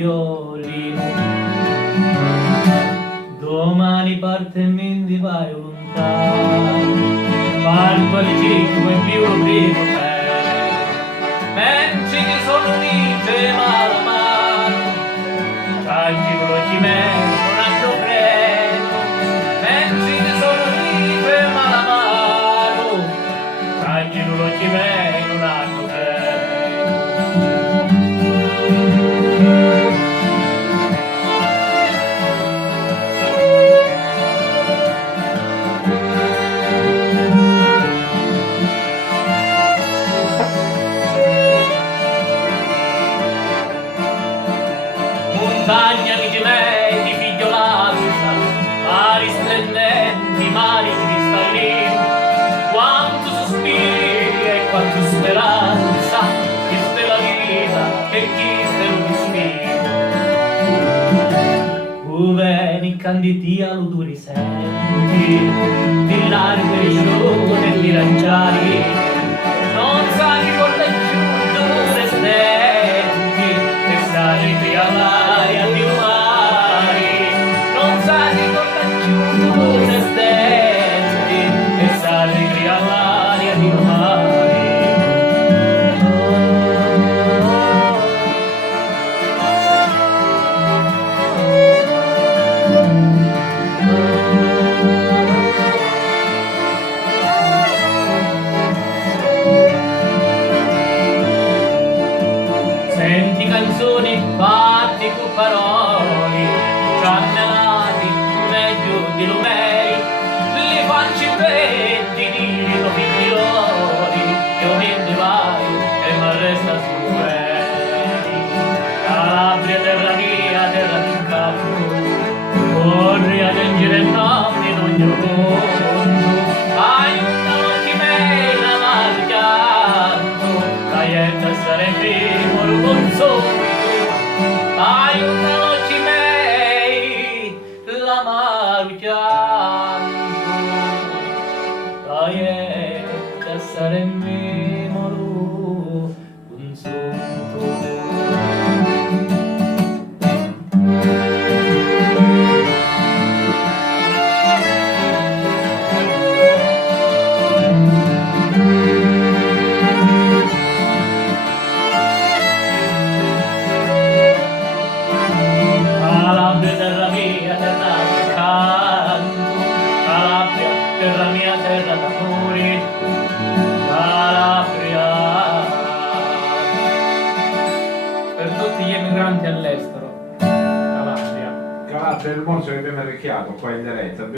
Violino. Domani parte e mi vai lontano, parto alle 5 più lo primo treno, menci che sono unite mano a mano, tanti veloci me non hanno freno, menci che sono unite mano a mano, tanti veloci me non hanno freno. Montagna amici miei di figliolanza, mari splendenti, mari cristallini, quanto sospiri e quanto speranza, chiste la vita e chiste lo veni candidi all'odore senti, di largo e sciolto negli lanciari, non sai con le giunture stenti, e sai qui all'aria di mari, non sai con le giunture stenti, e sai qui all'aria di mari. Senti canzoni fatti con parole, ciannati meglio di lumei, li facci petti di loro figlioli, io mi vai e mi resta su quelli. Calabria terra mia, terra di campo, corri ad angere e nonni in ogni mondo, aiutano chi me la marchiando, aiuta a stare primo lo consolo, aiutanoci mei la marchiando, aiuta a stare primo lo consolo. Calabria terra mia, terra di canto, Calabria terra mia, terra d'amore, Calabria. Per tutti gli emigranti all'estero, Calabria. Calabria il mondo sarebbe marchiato qua in diretta.